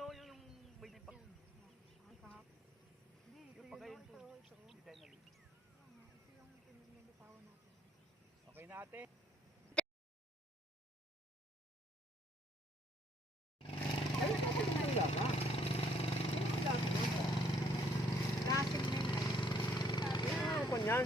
ano, yung may lipak. Ang kahap. Hindi, ito Yung yun. pagayon Ito, to. ito. Hindi tayo nalito. Ito yung pinilitawan natin. Okay na ate. Ayun kasi yung lama. Rasin na yun. Ano po yan?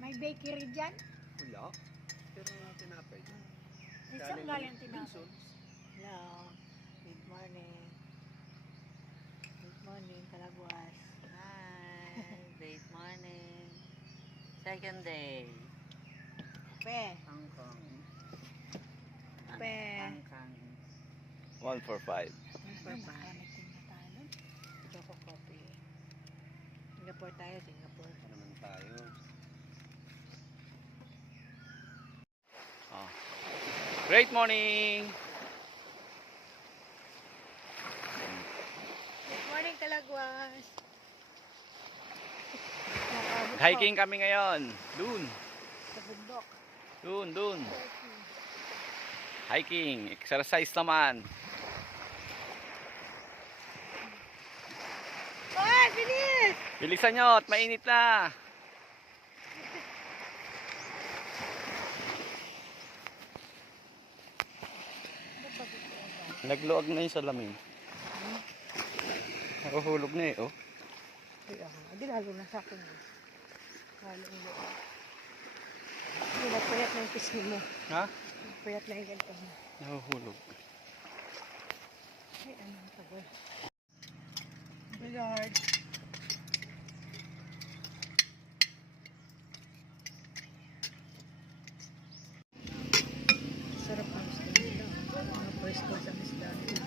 May bakery dyan. Wala. Pero tinapay. Isang galing tinapay. Wilson. Hello. Good morning. Good morning, Kalagwas. Hi, great morning. Second day. Pe. Hong Kong. Pe. Hong Kong. 1 for 5. Nakarating na tayo nun. Ito ko copy. Singapore tayo, Singapore. Ano naman tayo? Oh. Great morning! Good morning, Kalagwas. Hiking kami ngayon. Dun. Sa bundok. Dun. Hiking. Exercise naman. Ay, bilis! Bilisan nyo at mainit na. Nagluag na yung salamin. Nahuhulog na eh, oh. Ay, di lalo na sa akin. Lalo na. Hindi, nagpayat na yung pisngi mo. Ha? Nagpayat na yung ganito mo. Nahuhulog. Ay, ano ang tagal. Lord. Sarap ang isda nila. Mga pwesto sa isda nila.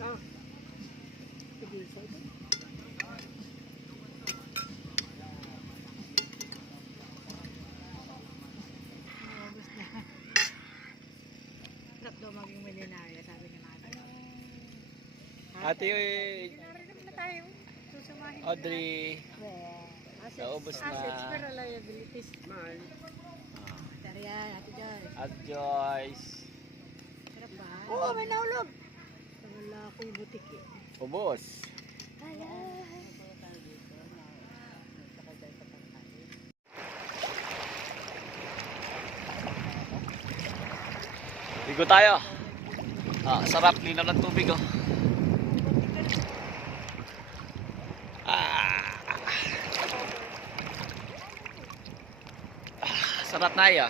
Ah. Sige, sa ito. Sarap daw maging milyonarya, sabi ni Mami. Ate, Milyonarya na tayo. Susumahin Audrey. Naubos na. Assets pero liabilities. Mahal. Tariyan, Ate Joyce. At Joyce. Sarap ba? Oo, may naulog. Wala ako yung butik eh. Ubos. Ligo tayo. Sarap. Linaw ng tubig oh. Sarap na iya.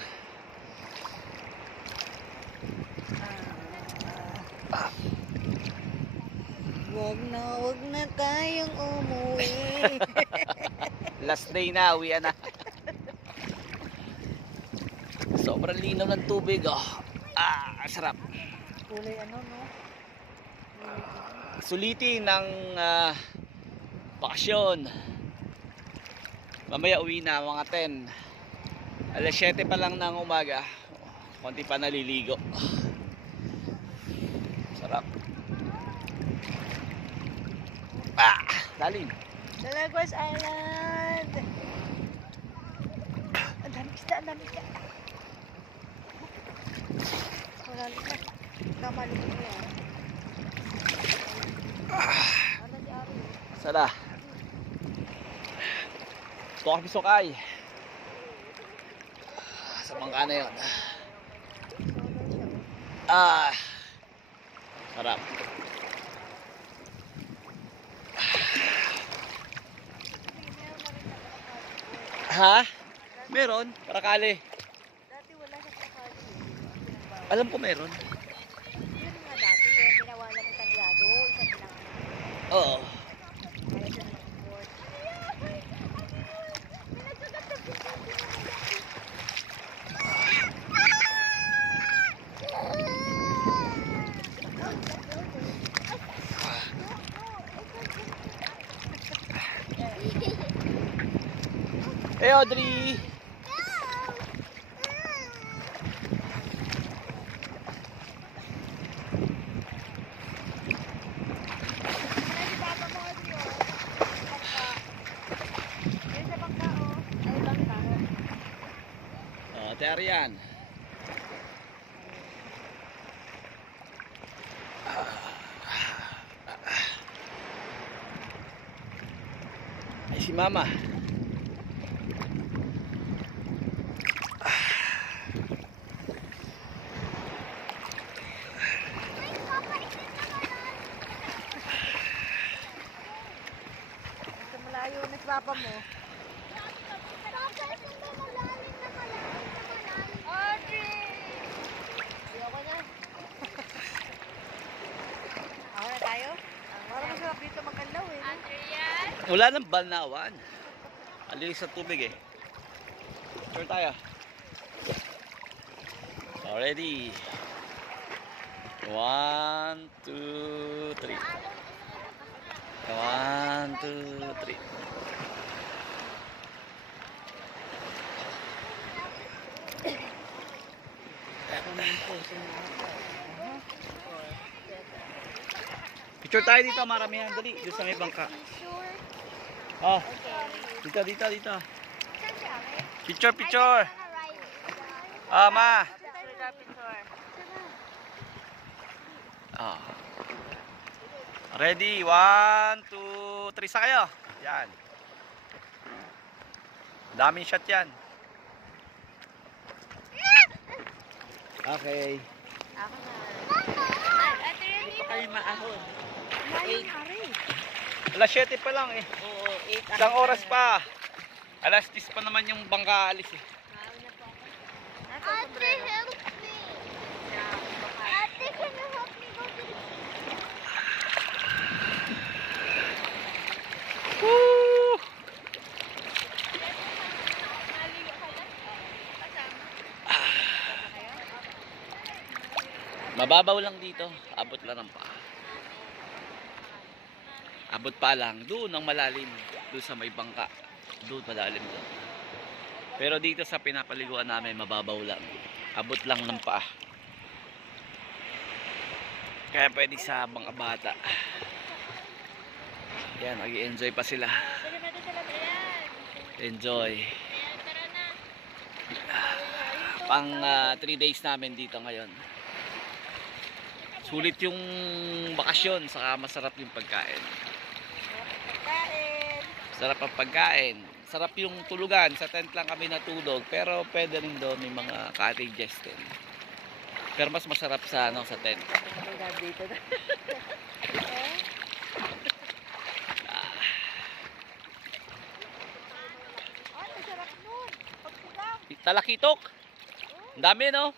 Wag na tayong umuwi. Last day na, uwian na. Sobrang linaw ng tubig oh. Sarap. Kulay ano, no? Sulitin ng bakasyon. Mamaya uwi na mga 10. Alas 7 pa lang ng umaga. Konti pa naliligo. Sarap. Lalim. Dalaguas Island. Ang dami isda, ang dami isda. Wala na. Kamalipin mo yan. Ano di Ari? Sada. Sukay. Sa bangka na yun. Sarap. Ha? Meron? Karakali. Dati wala sa kakali. Alam ko meron. Yun nga dati, kaya pinawalan ng talyado. Isa lang. Oo. Kaya siya na nag-board. Hey Audrey! Ate Arian. Ay si Mama. Malayo na papa mo. Ako na tayo? Parang masarap dito magalaw eh. Wala nang balnawan. Alilis sa tubig eh. Sure tayo. Already. 1, 2, 3. 1, 2, 3. Picture tayo dito, maramihan. Dali, doon sa may bangka. Oh, dito, dito, dito. Picture, picture. Ma. Ready, 1, 2, 3, sa kayo. Yan. Daming shot yan. Okay. Ako na. Ate, ready? kami maahon. Layo na rin. Alas 7 pa lang eh. Oo, 8 Isang oras pa. Alas 10 pa naman yung bangka alis eh. Ate, help me. Ate, can you help me go to the... Woo! Naligo ka lang? Kasama. Mababaw lang dito. Abot lang ng paa. Abot pa lang. Doon ang malalim. Doon sa may bangka. Doon malalim doon. Pero dito sa pinapaliguan namin, mababaw lang. Abot lang ng paa. Kaya pwede sa mga bata. Yan, mag-enjoy pa sila. Pwede natin sila yan. Enjoy. Ayan, tara na. Pang 3 days namin dito ngayon. Sulit yung bakasyon, saka masarap yung pagkain. Kain. Sarap ang pagkain. Sarap yung tulugan. Sa tent lang kami natulog. Pero pwede rin doon may mga cottages din. Pero mas masarap sa, sa tent. Dito na. Ay, masarap nun. Pagpugang. Talakitok. Ang dami, no?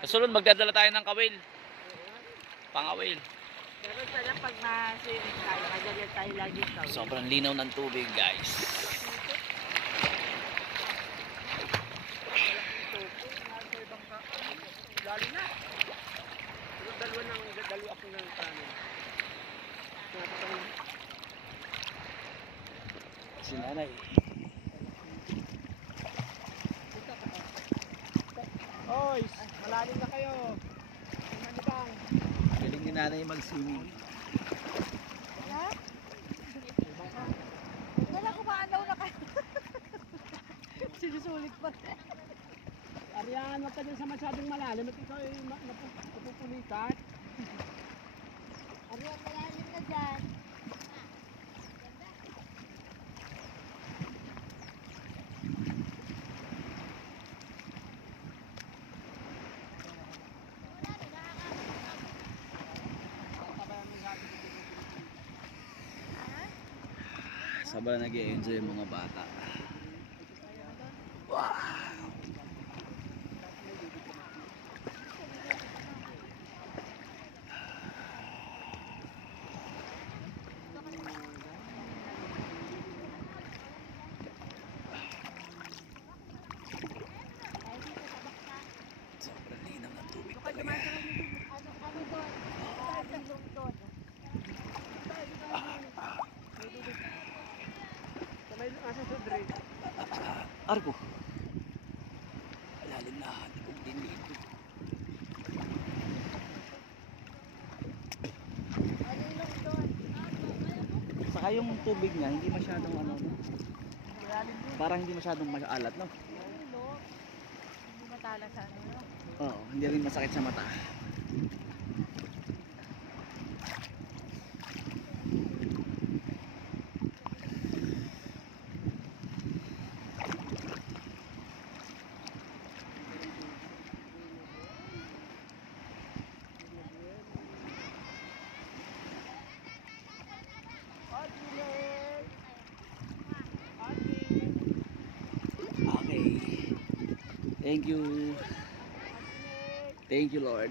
Kasunod, magdadala tayo ng kawil. Pangawil. Pero pala pag ma-swimming tayo, madali tayo lagi sa Sobrang linaw ng tubig, guys. Lalo na. Dalawa ako ng kanin. Si nanay. Oy, malalim na kayo. Manibang. Galing ni nanay mag-swimming. Ha? Kala ko maanaw na kayo. Sinusulit pa. Ariyan, wag ka dyan sa masyadong malalim at ikaw ay napupulikat. Ariyan, malalim na dyan. Sobrang nag-i-enjoy yung mga bata. Wow! Sobrang linaw ng tubig talaga. Ano doon? Ilong doon. Kamay asa sa drink. Argo. Lalim na. Hindi ko dinliit. Ano ilong doon? Saka yung tubig niya, hindi masyadong ano, no? Parang hindi masyadong maalat, no? Ilong. Hindi matala sa ano. No? Oo, hindi rin masakit sa mata. Okay. Thank you. Thank you, Lord.